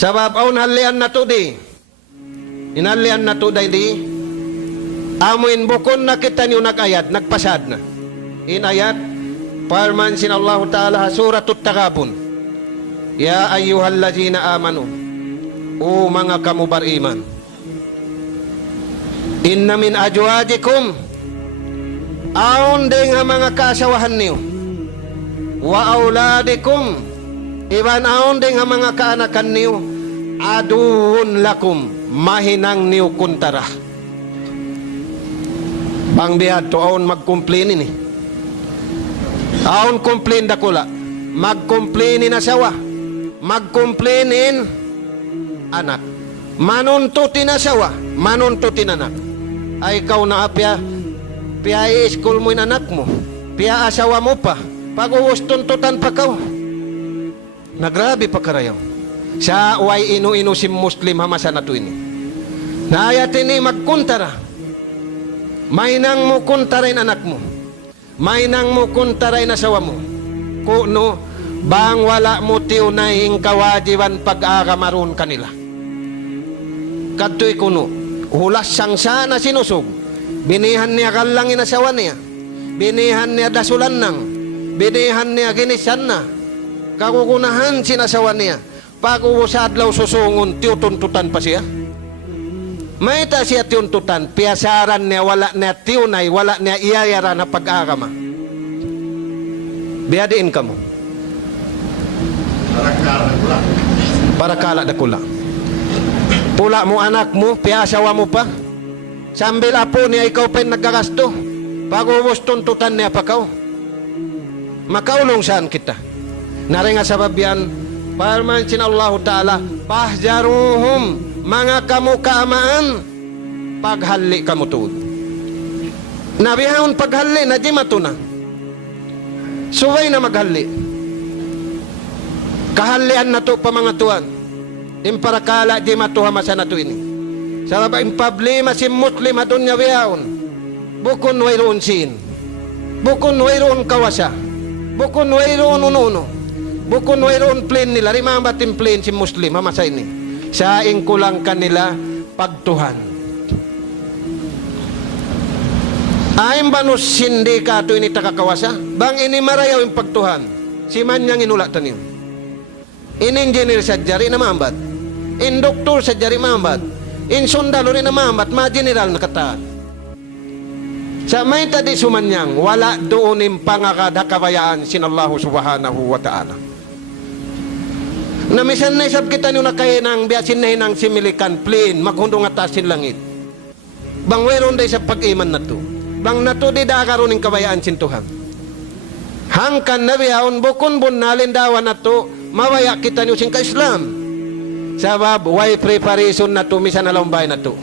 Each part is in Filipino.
Sabab aun halian na to di. Inalian na to di. Amuin bukon na kita niyo nag-ayat, nagpasad na. Inayat, parman sin Allah Ta'ala suratut Tagabun. Ya ayyuhallazina amanu, o mga kamu bariman. Inna min ajwadikum, aun din nga mga kasawahan niyo. Wa auladikum, iban aun din nga mga kaanakan niyo. Aduun lakum, mahinang niyo kuntara. Pangbihad to aun mag-complain ini. Aun complain dakula. Mag-complain in asawa. Mag-complain in anak. Manuntutin asawa. Manuntutin anak. Ay ikaw na apya. Pia i-school mo in anak mo. Pia asawa mo pa. Pag-uwas tuntutan pa kaw. Nagrabe pa karayaw. Sa way inu-inu si Muslim hamasa na to ini. Naayat ini magkuntara. Mainang mo kuntarain anak mo. Mainang mo kuntarain asawa mo. Kuno, bang wala mo tiunahing kawajiban pag-agamaron kanila. Kadto'y kuno, hulas sang sana sinusog. Binihan niya kalangin asawa niya. Binihan niya dasulan nang. Binihan niya ginisan na. Kakukunahan sinasawa niya. Pag-uusad law susungon, tiutuntutan pa siya. May ta siya tiuntutan, piyasaran niya, wala niya tiunay, wala niya iyayara na pag-agama. Biyadiin ka mo. Para kala da kula. Pula mo anak mo, piyasawa mo pa. Sambil apo niya ikaw pa nagkagasto. Pag-uwas tuntutan niya pa kaw. Makaulong saan kita. Naringa sabab yan, parman sin Allah Ta'ala, pahjaruhum, mga kamu kaamaan, paghali kamu tuod. Nabihahon paghali, na di matuna. Suway na maghali. Kahalian na to pa mga tuwan. Imparakala di matuha masa na to ini. Sa ba impablima si Muslim adun niya bihahon. Bukon wayroon sin. Bukon wayroon kawasa. Bukon wayroon ununo. Bukon wayroon plane nila. Rimambatin plane si Muslim hamasa ini. Saing kulang kanila pagtuhan. Ayon ba no sindi ka ito ini takakawasa? Bang ini marayaw yung pagtuhan. Si man niyang inulatan niyo. In engineer sa jari na maambat. In doktor sa jari maambat. In sundalo rin na maambat. Ma general na kataan. Sa may tadi sumanyang, wala doon yung pangakadakabayaan sinallahu subhanahu wa ta'ala. Namisan na isab kita nyo na kayo ng biyasin na hinang similikan, plain, maghundong atasin langit. Bang weron day sa pag-iman na to. Bang na to di dakaroon ng kabayaan sintuhan. Hangkan na biyahon, bukon bunalin dawan na to, mawaya kita nyo sing ka-Islam. Sabab, why preparation na to, misan alam bahay na to.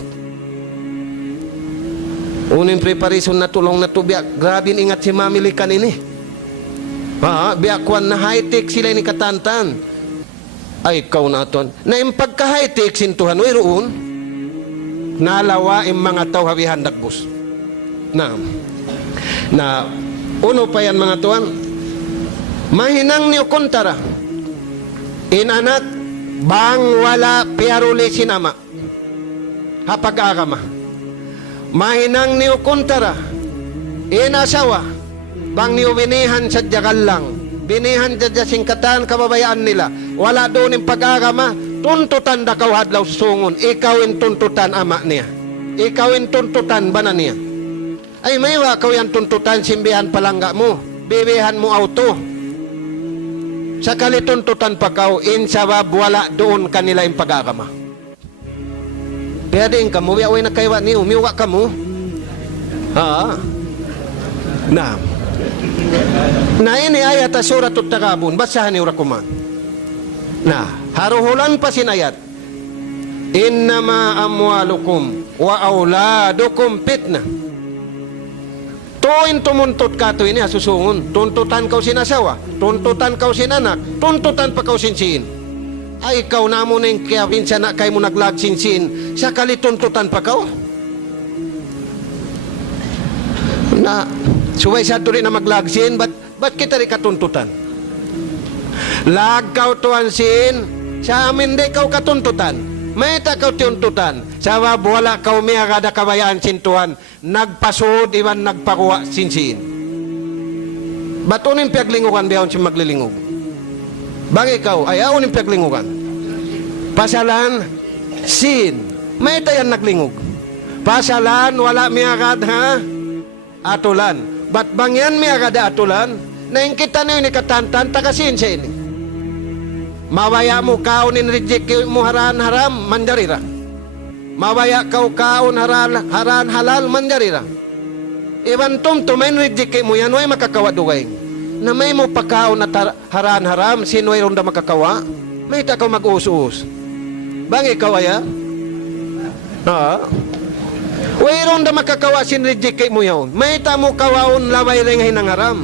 Unin preparation na tulong na to, biyak, grabe ingat si mamilikan ini. Biyak kwan na high-tech sila ni katantan. Ay, ikaw na aton. Na yung pagka-high-tech sintuhan, wairoon, nalawa yung mga tao habihan dagbus. Na, uno pa yan mga tuwan, mahinang niyo kuntara, inanak, bang wala piaruli sinama, hapag-agama. Mahinang niyo kuntara, inasawa, bang niyo binihan sa jagal lang, binihan sa singkatan kababayaan nila, wala doon yung pag-agama, tuntutan da kaw hadlaw sungon, ikaw yung tuntutan ama niya, ikaw yung tuntutan bana niya. Ay may wakaw yung tuntutan, simbihan palangga mo, bibihan mo auto. Sakali tuntutan pa kaw, insabab wala doon kanila yung pag-agama. Kaya din ka mo, wiyaway na kayo ni umiwa ka mo. Na ini ayat suratut Tagabun, basahan ni Urakuman. Nah, haruhulan pa sinayat. Innama amwalukum wa auladukum fitnah. Tuwin tumuntut ka to ini asusungon. Tuntutan kau sinasawa, tuntutan kau sinanak, tuntutan pa kau sinsin. Ay ikaw na mo ning kaya pinsan na kayo mo naglag sinsin, sakali tuntutan pa kau. Na suway sa tuloy na maglagsin, ba't kita rin katuntutan? Lagaw tuwan sin, Sa amin di kau katuntutan. May takaw tuntutan. Sa wala kau miya kada kabayaan sintuan. Nagpasod, iwan nagpakuha sinsin. Batunin piyaglingugan biyawon si maglilingog. Bagay ikaw, ayaw nin piyaglingugan. Pasalan, sin. May tayan naglingog. Pasalan, wala miyagad ha? Atulan. Ba't bangyan miyagad atulan? Naingkita na yun ni katantan, takasin siya ini. Mawaya mo kaunin reject mo haram manjarira. Mawaya kau kaun haran halal manjarira. Iban tumtumen reject mo yan, way makakawa dugay. Na may mo pagkaon na haram, sino ay ronda makakawa? May takaw mag-uus-uus. Bang ikaw aya? Way ronda makakawa sin reject mo yan. May tamo kawaon laway ring hinang haram.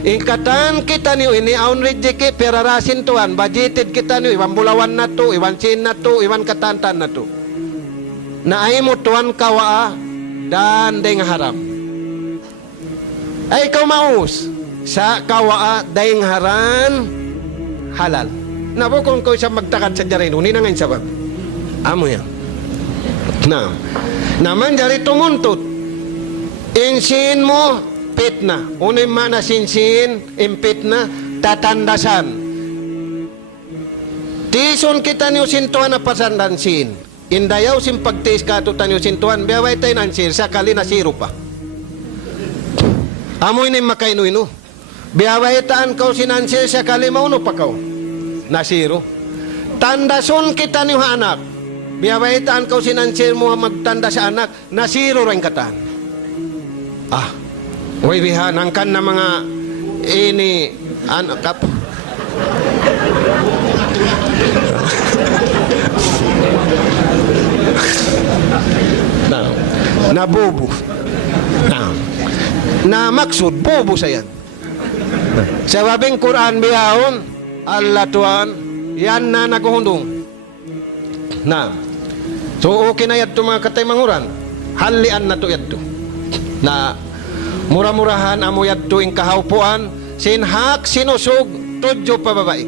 Ingkatan kita niyo ini aun rejeki perarasin tuan budgeted kita niyo iwan bulawan na to iwan sin na to iwan katantan na to na ay mo tuan kawa dan deng haram ay ikaw maus sa kawa deng haran halal nabukong ko siya magtakad sa jarin uni na ngayon sabab amo yan na naman jari tumuntut insin mo pitna. Unay mana sinsin, impitna, tatandasan. Tison kita niyo sintuan na pasandansin. Indayaw simpagtis ka to tanyo sintuan, biyaway tayo nansir, sakali na siro pa. Amoy na makainuino. Biyaway taan kau sinansir, sakali mauno pa kau. Nasiro. Tandason kita niyo anak. Biyaway taan kau sinansir mo magtanda sa anak, nasiro rin katan. Uy, bihanangkan na mga ini kap. Na bobo. Na maksud bobo sayan. Sa babing Quran biyahon Allah tuan yan na naguhundong. Na. So okay na yadto mga katay manguran. Halian na to yadto. Na mura-murahan amo yadto ing kahawpuan sinhak sinusog tudyo pababae.